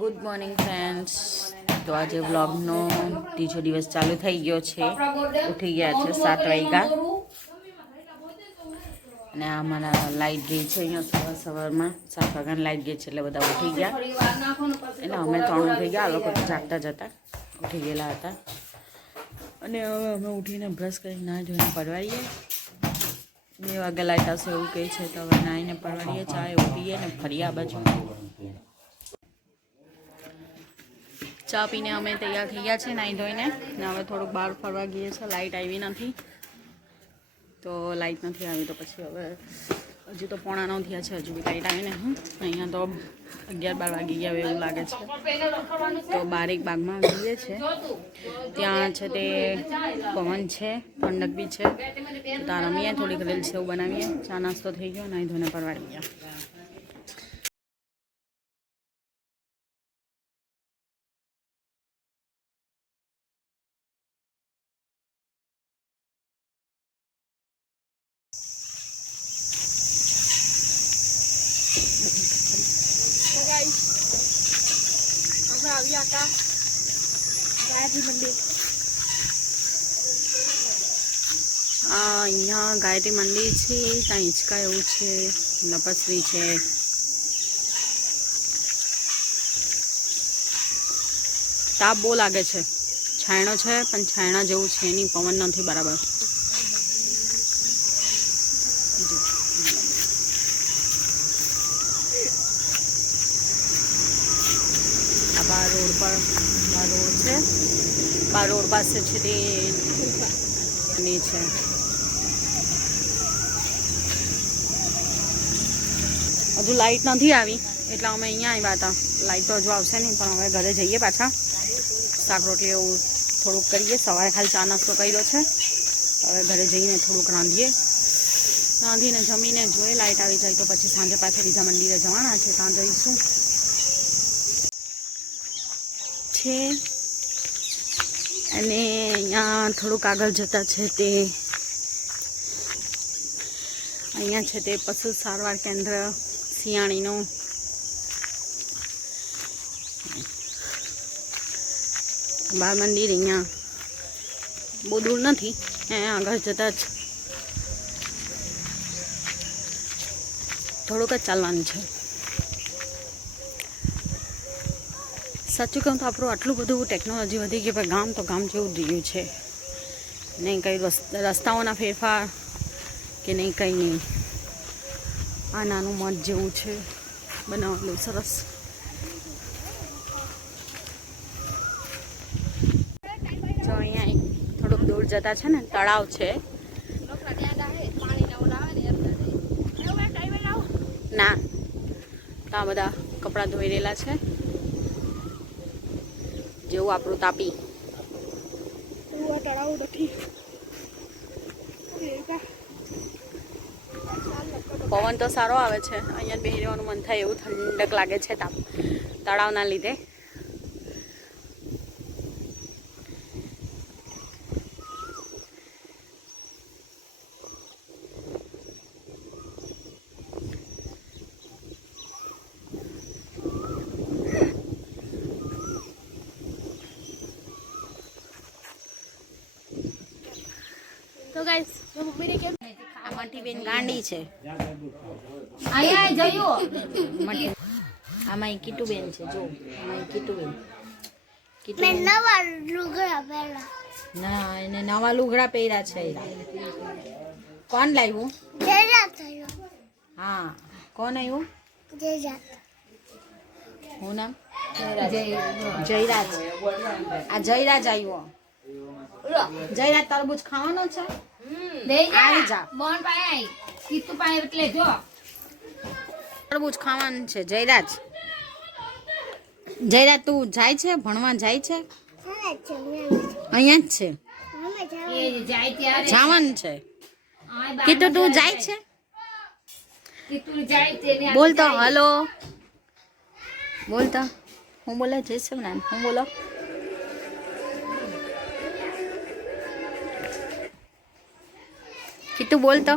Good morning friends. તો આજે વ્લોગનો ત્રીજો દિવસ ચાલુ થઈ ગયો છે. ઉઠી ગયા છે 7 વાગ્યા અને અમારા લાઇટ ગઈ છે. અહીંયા સવારમાં 7 વાગ્યાની લાઇટ ગઈ છે એટલે બધા ઉઠી ગયા. એટલે અમે 3 ઉઠી ગયા. આ લોકો તો જાગતા જતા ઉઠી ગયેલા હતા. અને હવે અમે ઉઠીને બ્રશ કરીને ના જોઈને પરવારીએ. 2 વાગે લાઇટ આવશે એવું કહે છે તો હવે નાહીને પરવારીએ, ચાય ઉઠીએ ને ફરીએ આ બાજુ. ચા પીને અમે તૈયાર થઈ ગયા છે નાહી ધોઈને ને હવે થોડુંક બહાર ફરવા ગઈએ છીએ. લાઇટ આવી નથી તો લાઇટ નથી આવી તો પછી હવે હજુ તો 9:45 થયા છે, હજુ બી લાઇટ આવીને અહીંયા તો 11-12 વાગી ગયા એવું લાગે છે. તો બારીક બાગમાં જઈએ છે, ત્યાં છે તે પવન છે, ઠંડક બી છે. ત્યાં રમીએ, થોડીક રીલ્સ એવું બનાવીએ. ચા નાસ્તો થઈ ગયો, નાહી ધોઈને પરવાડી ગયા. અહીંયા ગાયત્રી મંદિર છે, ત્યાં હિંચકા એવું છે, લપસરી છે. તાપ બહુ લાગે છે, છાયણો છે પણ છાયણા જેવું છે નહીં, પવન નથી બરાબર. આ રોડ પર રોડ છે, રોડ પાસે છે તે છે. હજુ લાઇટ નથી આવી એટલે અમે અહીંયા આવ્યા હતા. લાઇટ તો હજુ આવશે નહીં પણ હવે ઘરે જઈએ પાછા. શાક રોટલી એવું થોડુંક કરીએ. સવારે ખાલી ચા નાસ્તો કર્યો છે. હવે ઘરે જઈને થોડુંક રાંધીને જમીને જોઈએ. લાઇટ આવી જાય તો પછી સાંજે પાછા બીજા મંદિરે જવાના છે, ત્યાં જઈશું છે. અને અહીંયા થોડુંક આગળ જતા છે તે અહીંયા છે તે પશુ સારવાર કેન્દ્ર સિયાણીનું. બાળ મંદિર અહીંયા બહુ દૂર નથી, આગળ જતા જ થોડુંક જ ચાલવાનું છે. સાચું કહું તો આપણું આટલું બધું ટેકનોલોજી વધી ગઈ, પણ ગામ તો ગામ જેવું રહ્યું છે નહીં. કંઈ રસ્તાઓના ફેરફાર કે નહીં, કંઈ નહીં. આ નાનું મઠ જેવું છે બનાવેલું સરસ. જો અહીંયા થોડુંક દૂર જતા છે ને તળાવ છે. ના, ત્યાં બધા કપડાં ધોઈ રહેલા છે, જેવું આપણું તાપી. પવન તો સારો આવે છે. અહીંયા બેસી રહેવાનું મન થાય એવું ઠંડક લાગે છે તળાવના લીધે. તો ગાઈસ જો મમ્મીને કેમ આ મટી બેન ગાંડી છે. આયા જયો મટી આમાં કીટુ બેન છે. જો આમાં કીટુ બેન મેં નવા લુગડા પહેર્યા. ના, એને નવા લુગડા પહેર્યા છે. કોણ લાવ્યું? જયરાજ આવ્યો. હા, કોણ આવ્યું? જયરાજ. હું નામ? જયરાજ. આ જયરાજ આવ્યો. જયરાજ તરબૂચ ખાવાનો છે. આવી જા બોન પાય કીટુ પાય એટલે જો તરબૂચ ખાવાનું છે. જયરાજ, જયરાજ તું જાય છે ભણવા? જાય છે? અહીંયા જ છે. જવાનું છે. કીટુ તું જાય છે? બોલતો હલો બોલતો. હું બોલે જય સ્વામિનારાયણ. હું બોલો. કીટુ બોલતો.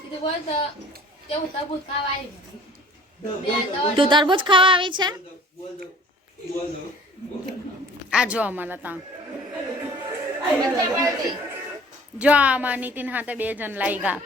કીટુ બોલતો. કેવું તરબૂચ ખાવા આવી. તું તરબૂચ ખાવા આવી છે? આ જો અમારા ત્યાં જો આમાં નીતિન હાથે 2 જણ લાઈ ગયા.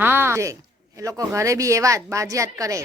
હા એ લોકો ઘરે બી એવા જ બાજીયાત કરે.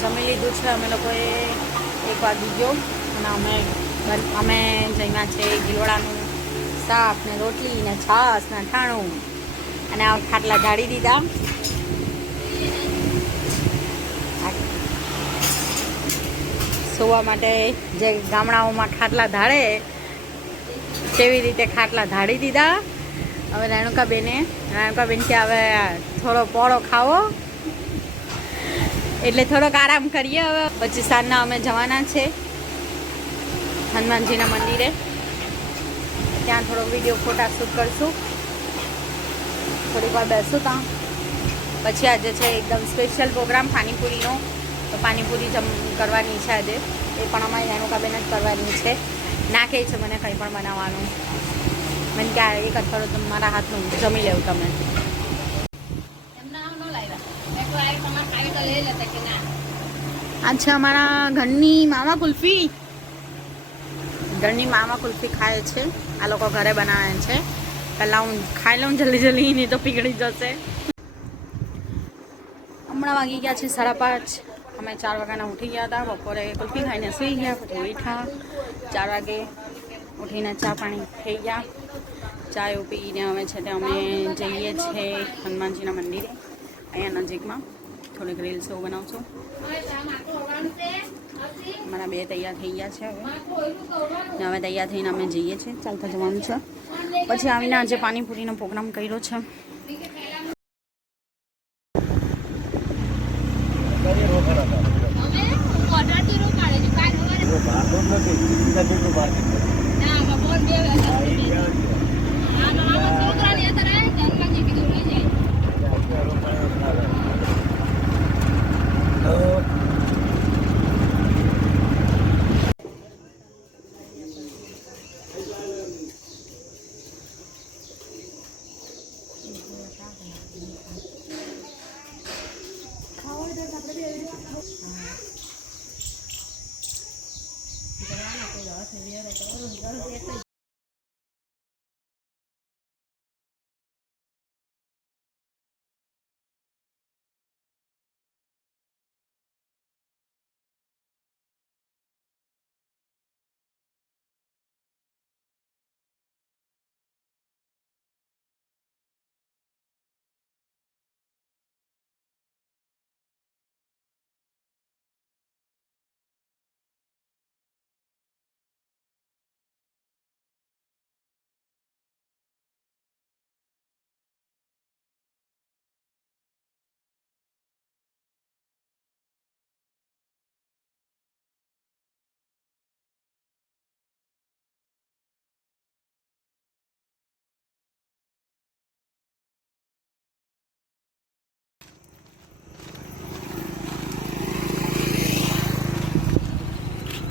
જમી લીધું છે અમે લોકોએ 1 વાગી ગયો અને અમે જમ્યા છે ગીલોડાનું શાક ને રોટલી ને છાસ ને ઠાણું અને આ ખાટલા ઢાળી દીધા. સુવા માટે જે ગામડાઓમાં ખાટલા ઢાળે કેવી રીતે ખાટલા ઢાળી દીધા. હવે રેણુકાબેન કે હવે થોડો પોળો ખાવો એટલે થોડોક આરામ કરીએ. હવે પછી સાંજના અમે જવાના છે હનુમાનજીના મંદિરે. ત્યાં થોડો વિડીયો ફોટા શૂટ કરશું, થોડીક વાર બેસું ત્યાં. પછી આજે છે એકદમ સ્પેશિયલ પ્રોગ્રામ પાણીપુરીનો. તો પાણીપુરી કરવાની છે આજે. એ પણ અમારી રેણુકાબેન જ કરવાની છે. ના કહે છે મને કંઈ પણ બનાવવાનું. મને કે એક અઠવાડિયું તમે મારા હાથનું જમી લેવું તમે. અચ્છા અમારા ઘરની મામા કુલ્ફી ખાય છે. આ લોકો ઘરે બનાવે છે. પહેલાં હું ખાઈ લઉં જલ્દી નહીં તો પીગળી જશે. હમણાં વાગી ગયા છે 5:30. અમે 4 વાગ્યાના ઉઠી ગયા હતા. બપોરે કુલ્ફી ખાઈને સૂઈ ગયા. પછી ઉઠ્યા 4 વાગે ઉઠીને ચા પાણી થઈ ગયા. ચા એવું પીને અમે છે તે અમે જઈએ છીએ હનુમાનજીના મંદિરે અહીંયા નજીકમાં. થોડીક રીલ્સ એવું બનાવશું. અમારા 2 તૈયાર થઈ ગયા છે. હવે તૈયાર થઈને અમે જઈએ છીએ. ચાલતા જવાનું છે. પછી આવીને આજે પાણીપુરીનો પ્રોગ્રામ કર્યો છે.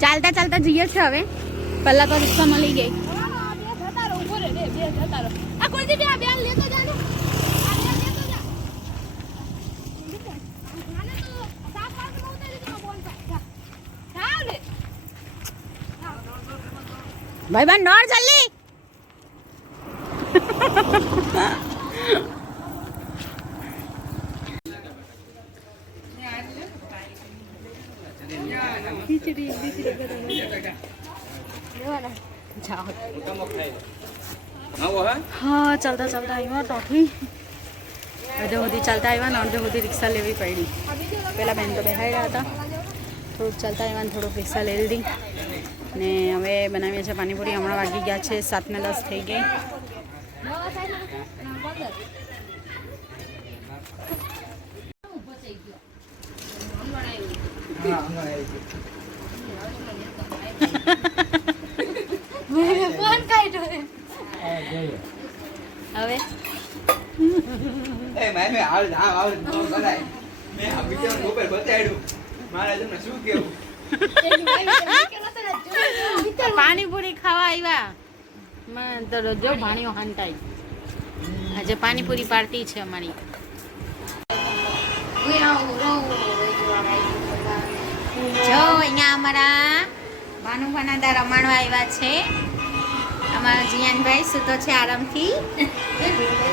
ચાલતા ચાલતા જઈએ છે. હવે પહેલા તો રિક્ષા મળી ગઈ. ભાઈ બન દોડ જલ્દી. હા ચાલતા ચાલતા આવ્યા ટોઠી. અડધે સુધી ચાલતા આવ્યા ને અડધે સુધી રિક્ષા લેવી પડી. પેલા બેન તો બેહાઈ રહ્યા હતા. થોડુંક ચાલતા આવ્યા ને થોડુંક રિક્ષા લઈ લીધી ને હવે બનાવીએ છીએ પાણીપુરી. હમણાં વાગી ગયા છે 7:10 થઈ ગઈ. હવે એ મેં આવ નો કરાય મેં આ વિડિયો ઉપર બતાડ્યું મારે તમને શું કેવું પાણીપુરી ખાવા આવ્યા મને તો જો ભાણીઓ હાંટાઈ આજે પાણીપુરી પાર્ટી છે અમારી જો અહીંયા અમારા ભાનુભાના દા રમાડવા આવ્યા છે અમારા જીયાનભાઈ સૂતો છે આરામથી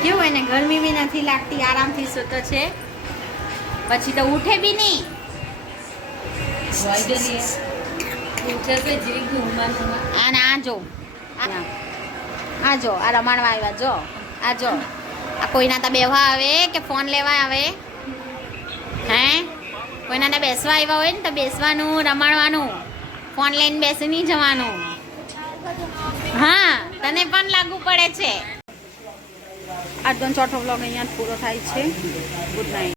કેવું એને ગરમી બી નથી લાગતી આરામથી સૂતો છે પછી તો ઉઠે બી નહીં અને આ જો આ રમાડવા આવ્યા જો આ જો આ કોઈના તો બેહવા આવે કે ફોન લેવા આવે હે કોઈના તો બેસવા આવ્યા હોય ને તો બેસવાનું રમાડવાનું ફોન લઈને બેસી નહીં જવાનું હા તને પણ લાગુ પડે છે આજનો ચોથો વ્લોગ અહીંયા પૂરો થાય છે ગુડ નાઇટ